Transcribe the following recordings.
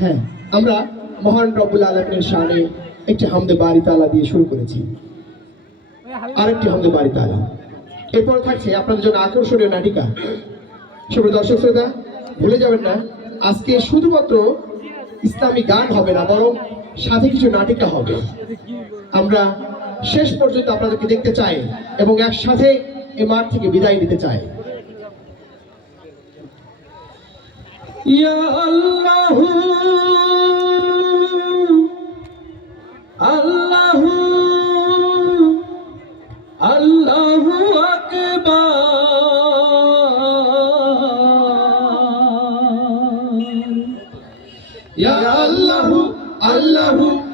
হ্যাঁ আমরা মহান রব্বুল আলমের শানে একটি হামদে বাড়ি তালা দিয়ে শুরু করেছি। আরেকটি হামদে বাড়ি তালা এরপর থাকছে আপনাদের জন্য আকর্ষণীয় নাটিকা। শুভ দর্শক শ্রোতা, ভুলে যাবেন না, আজকে শুধুমাত্র ইসলামী গান হবে না, বরং সাথে কিছু নাটিকা হবে। আমরা শেষ পর্যন্ত আপনাদেরকে দেখতে চাই এবং একসাথে এ মাঠ থেকে বিদায় নিতে চাই। ইয়া আল্লাহ আল্লাহ আল্লাহু আকবার। ইয়া আল্লাহু আল্লাহু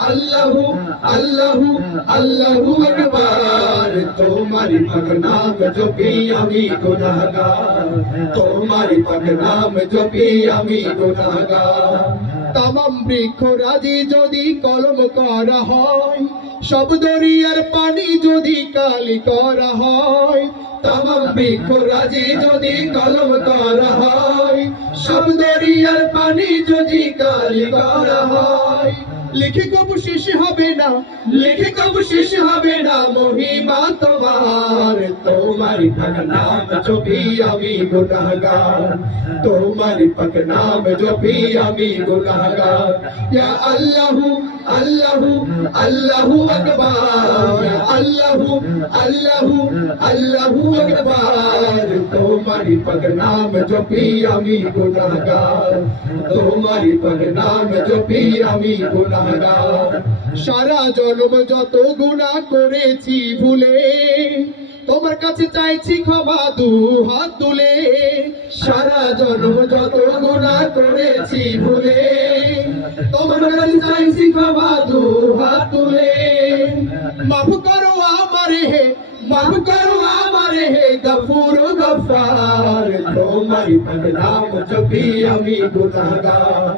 আল্লাহু আল্লাহু আল্লাহু আকবার। তোমারি পাক নাম জপি আমি গুনাহগার। তোমারি পাক নাম জপি আমি গুনাহগার। তামাম বৃক্ষ রাজি যদি কলম করা হয়, সব দরিয়ার পানি যদি কালি করা হয়, তামাম বৃক্ষ রাজি যদি কলম করা হয়, সব দরিয়ার পানি যদি কালি করা হয় লিখে কবু শেষ হবে না, লিখে কবু শেষ হবে না। মহিমা তোমার, তোমারি পাক নাম জপি আমি গুনাহগার তোমারি পাক নাম জপি আমি গুনাহগার ইয়া আল্লাহু আল্লাহু আল্লাহু আকবার, আল্লাহু আল্লাহু আল্লাহু আকবার। তোমারি পাক নাম জপি আমি গুনাহগার। তোমারি পাক নাম জপি আমি গুনাহগার। সারা জন্ম যত গুনাহ করেছি ভুলে, তোমার কাছে চাইছি ক্ষমা দু হাত তুলে। সারা জন্ম যত গুনাহ করেছি ভুলে তোমার কাছে চাইছি ক্ষমা দু হাত তুলে মাফ করো আমারে হে মাফ করো আমারে হে গফুর গফার তোমারি পাক নাম জপি আমি গুনাহগার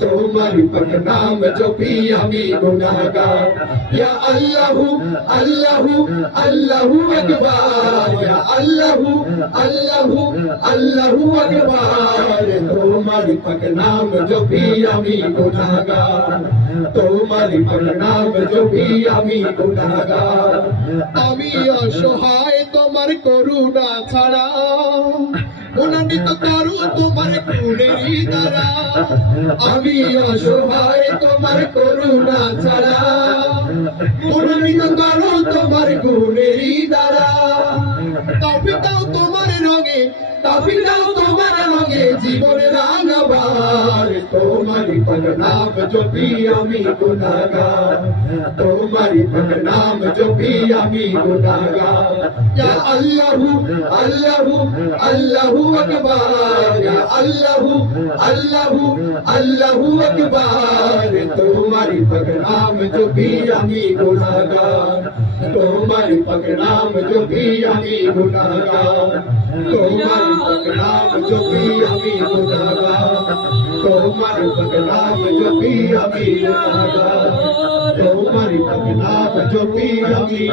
তোমারি পাক নাম জপি আমি গুনাহগার ইয়া আল্লাহু আল্লাহু আল্লাহু আকবার ইয়া আল্লাহু আল্লাহু আল্লাহু আকবার তোমারি পাক নাম জপি আমি গুনাহগার তোমারি পাক নাম জপি আমি গুনাহগার আমি অসহায় তোমার করুণা ছাড়া। গুণান্বিত করো তোমার গুণেরই দ্বারা। আমি অসহায় তোমার করুণা ছাড়া। গুণান্বিত করো তোমার গুণেরই দ্বারা। তবে দাও তোমার রঙে, তবে দাও তোমার রঙে জীবনে রাঙাবার। তোমারি পাক নাম জপি আমি গুনাহগার তোমারি পাক নাম জপি আমি গুনাহগার ইয়া আল্লাহু আল্লাহু আল্লাহু আকবার ইয়া আল্লাহু আল্লাহু আল্লাহু আকবার তোমারি পাক নাম জপি আমি গুনাহগার তোমারি পাক নাম জপি আমি গুনাহগার তোমারি পাক নাম জপি আমি গুনাহগার उमर बगी हमी